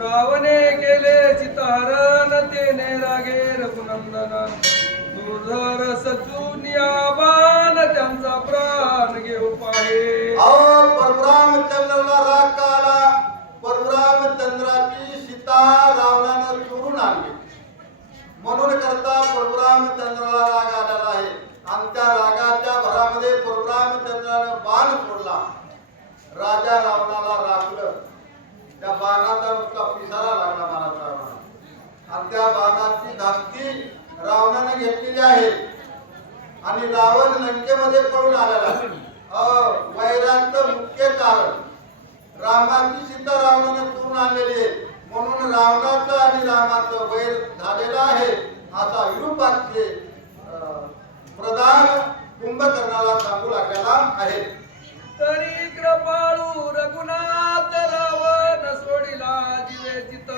रावणे केले चिताहरण तेने रागे रघुनंदन दुर्धर सचुनिया बाण त्यांचा प्राण घेऊ पाहे परशुरामचंद्राला राग का आला? परशुरामचंद्राची सीता रावणानं चोरून आणली म्हणून करता परशुरामचंद्राला राग आलेला आहे आणि त्या रागाच्या भरामध्ये परशुरामचंद्रानं बाण सोडला. राजा रावणाला राखलं. त्या बाणाचा नुसता पिसारा लागला महाराज आणि त्या बाणाची धास्ती रावणाने घेतलेली आहे आणि रावण लंकेमध्ये पळून आलेला आहे. वैराचं मुख्य कारण रामाची सीता रावणाने चोरून आणलेली आहे म्हणून रावणाचं आणि रामाचं वैर झालेलं आहे असा विरूपाचे प्रधान कुंभकर्णाला सांगू लागलेला आहे. तरी कृपाळू रघुनाथ रावण सोडिला जिवे चित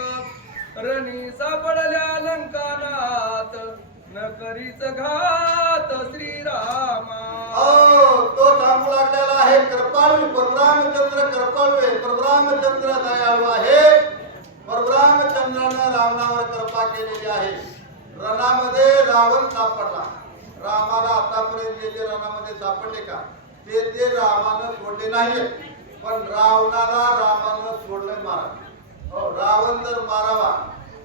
रणी सापडल्या लंकानाथ न करीच घात श्रीरामा. तो सांगू लागलेला आहे कृपाळू परशुरामचंद्र कृपाळू आहे. परशुरामचंद्र दयाळू आहे. परशुरामचंद्रानं रावणावर कृपा केलेली आहे. रणामध्ये रावण सापडला. रामाला आतापर्यंत जे रणामध्ये सापडले का ते रामानं सोडले नाही पण रावणाला रामानं सोडलं मारा. रावण जर मारावा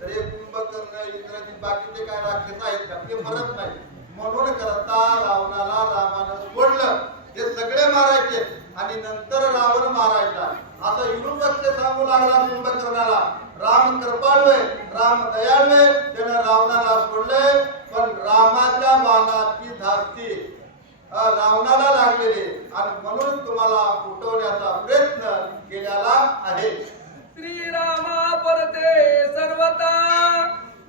तर हे कुंभकर्ण इंद्रजित बाकीचे काय राक्षस आहेत का ते मरत नाही म्हणून करता रावणाला रामानं सोडलं. हे सगळे मारायचे आणि नंतर रावण मारायचा असं विरूपक्ष सांगू लागला कुंभकर्णाला. राम कृपाळू आहे. राम दयाळू आहे. त्यानं रावणाला सोडले पण रामाच्या बाणाची धास्ती रावणाला लागलेले आणि म्हणून तुम्हाला उठवण्याचा प्रयत्न केलेला आहे. श्रीरामा परते सर्वता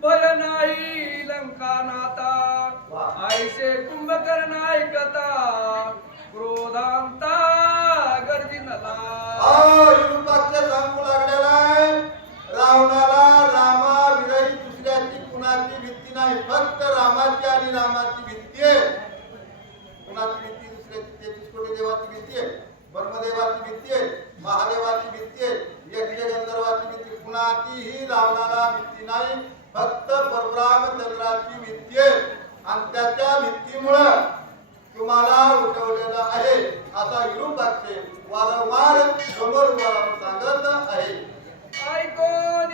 भय नाही लंका नाता आयशे कुंभकर्ण ऐकता क्रोधांता गर्जिनला. विरूपाक्ष सांगू लागलेला आहे रावणाला रामा विरही दुसऱ्याची कुणाची भीती नाही फक्त रामाची आणि रामाची भीती आहे. कुणाची भीती दुसऱ्याची 33 कोटी देवाची भीती आहे. ब्रह्मदेवाची भीती आहे. महादेवाची भीती आहे. यक्ष गंधर्वाची भीती कुणाचीही रावणाला भीती नाही फक्त परशुरामचंद्राची भीती आहे आणि त्याच्या भीतीमुळं तुम्हाला उठवलेलं आहे असा विरूपाक्ष वारंवार समोर सांगत आहे. ऐकोन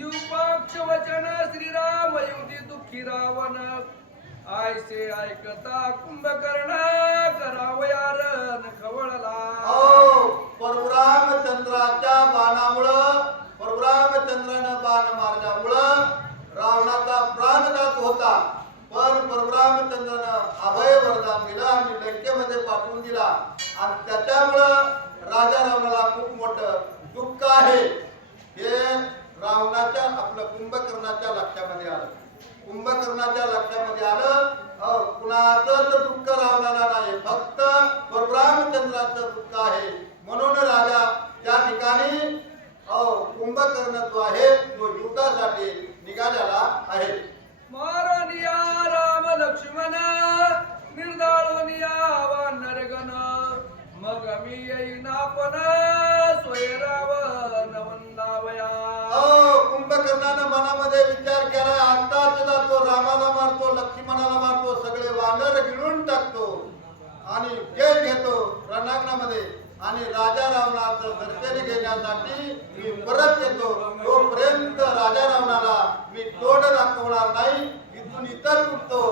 युपाक्ष वचन श्रीराम युधी दुःखी रावण आयसे ऐकता कुंभकर्ण करावयारण खवळला. परशुरामचंद्राच्या बाणामुळं परशुरामचंद्रानं बाण मारल्यामुळं रावणाचा प्राण जात होता पण परशुरामचंद्रानं अभय वरदान दिलं आणि लंकेमध्ये पाठवून दिला आणि त्याच्यामुळं राजा रावणाला खूप मोठं दुःख आहे हे रावणाच्या आपलं कुंभकर्णाच्या लक्षामध्ये आलं. कुंभकर्णाच्या लक्षामध्ये आलं कुणाचं दुःख रावणाला नाही फक्त परशुरामचंद्राचं दुःख आहे म्हणून राजा त्या ठिकाणी कुंभकर्ण जो आहे तो युद्धासाठी निघालेला आहे. मारनिया राम लक्ष्मण निर्दाळोनिया वानरगण मग मी येईन आपण स्वयरावण वंदावया. कुंभकर्णानं मनामध्ये विचार केला आत्ताच जातो रामाला मारतो लक्ष्मणाला मारतो सगळे वानर गिळून टाकतो आणि जय घेतो रणांगणामध्ये आणि राजा रावणाचं दर्शन घेण्यासाठी मी परत येतो. तोपर्यंत राजा रावणाला मी तोंड दाखवणार नाही. इथून इतर उठतो